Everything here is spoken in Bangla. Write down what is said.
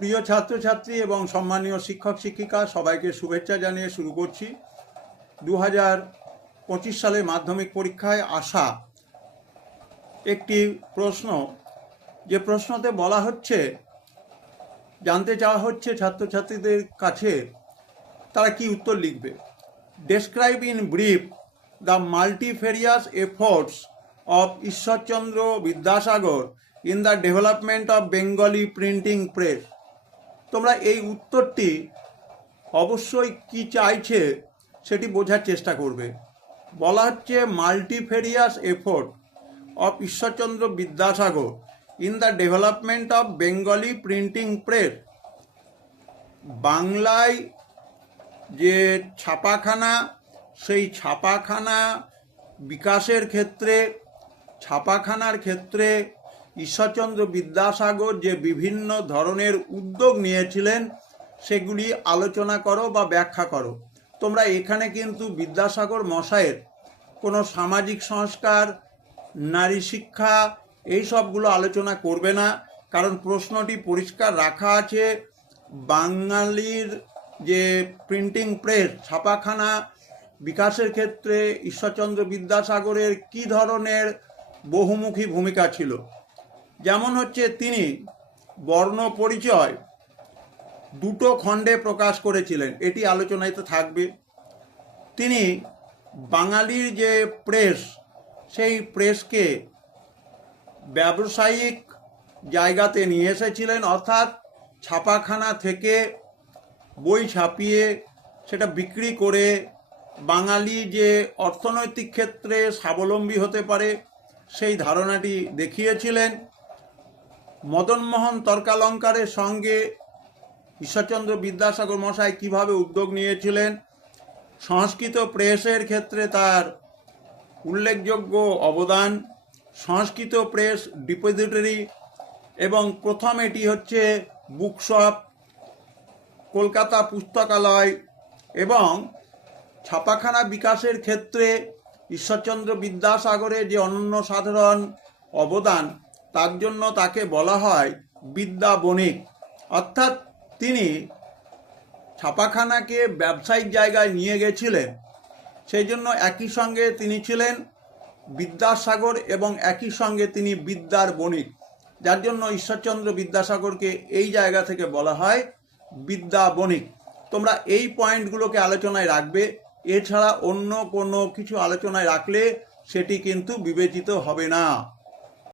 প্রিয় ছাত্রছাত্রী এবং সম্মানীয় শিক্ষক শিক্ষিকা সবাইকে শুভেচ্ছা জানিয়ে শুরু করছি। 2025 সালের মাধ্যমিক পরীক্ষায় আসা একটি প্রশ্ন, যে প্রশ্নতে বলা হচ্ছে, জানতে চাওয়া হচ্ছে ছাত্রছাত্রীদের কাছে তারা কি উত্তর লিখবে। Describe in brief the multifarious efforts of Ishwarchandra Vidyasagar in the development of Bengali printing press. তোমরা এই উত্তরটি অবশ্যই কি চাইছে সেটি বোঝার চেষ্টা করবে। বলা হচ্ছে multifarious effort of Ishwarchandra Vidyasagar in the development of Bengali printing press. বাংলায় যে ছাপাখানা, সেই ছাপাখানা বিকাশের ক্ষেত্রে, ছাপাখানার ক্ষেত্রে ঈশ্বরচন্দ্র বিদ্যাসাগর যে বিভিন্ন ধরনের উদ্যোগ নিয়েছিলেন সেগুলি আলোচনা করো বা ব্যাখ্যা করো। তোমরা এখানে কিন্তু বিদ্যাসাগর মশাইয়ের কোনো সামাজিক সংস্কার, নারী শিক্ষা এই সবগুলো আলোচনা করবে না, কারণ প্রশ্নটি পরিষ্কার রাখা আছে বাঙালির যে প্রিন্টিং প্রেস, ছাপাখানা বিকাশের ক্ষেত্রে ঈশ্বরচন্দ্র বিদ্যাসাগরের কী ধরনের বহুমুখী ভূমিকা ছিল। যেমন হচ্ছে, তিনি বর্ণ পরিচয় দুটো খণ্ডে প্রকাশ করেছিলেন, এটি আলোচনায় তো থাকবে। তিনি বাঙালির যে প্রেস, সেই প্রেসকে ব্যবসায়িক জায়গাতে নিয়ে এসেছিলেন, অর্থাৎ ছাপাখানা থেকে বই ছাপিয়ে সেটা বিক্রি করে বাঙালি যে অর্থনৈতিক ক্ষেত্রে স্বাবলম্বী হতে পারে সেই ধারণাটি দেখিয়েছিলেন। মদনমোহন তর্কালঙ্কারের সঙ্গে ঈশ্বরচন্দ্র বিদ্যাসাগর মশাই কিভাবে উদ্যোগ নিয়েছিলেন, সংস্কৃত প্রেসের ক্ষেত্রে তার উল্লেখযোগ্য অবদান, সংস্কৃত প্রেস ডিপোজিটরি এবং প্রথম এটি হচ্ছে বুকশপ, কলকাতা পুস্তকালয়, এবং ছাপাখানা বিকাশের ক্ষেত্রে ঈশ্বরচন্দ্র বিদ্যাসাগরের যে অনন্য সাধারণ অবদান, তার জন্য তাকে বলা হয় বিদ্যা বণিক। অর্থাৎ তিনি ছাপাখানাকে ব্যবসায়িক জায়গায় নিয়ে গেছিলেন, সেই জন্য একই সঙ্গে তিনি ছিলেন বিদ্যাসাগর এবং একই সঙ্গে তিনি বিদ্যার বণিক, যার জন্য ঈশ্বরচন্দ্র বিদ্যাসাগরকে এই জায়গা থেকে বলা হয় বিদ্যা বণিক। তোমরা এই পয়েন্টগুলোকে আলোচনায় রাখবে, এছাড়া অন্য কোনো কিছু আলোচনায় রাখলে সেটি কিন্তু বিবেচিত হবে না।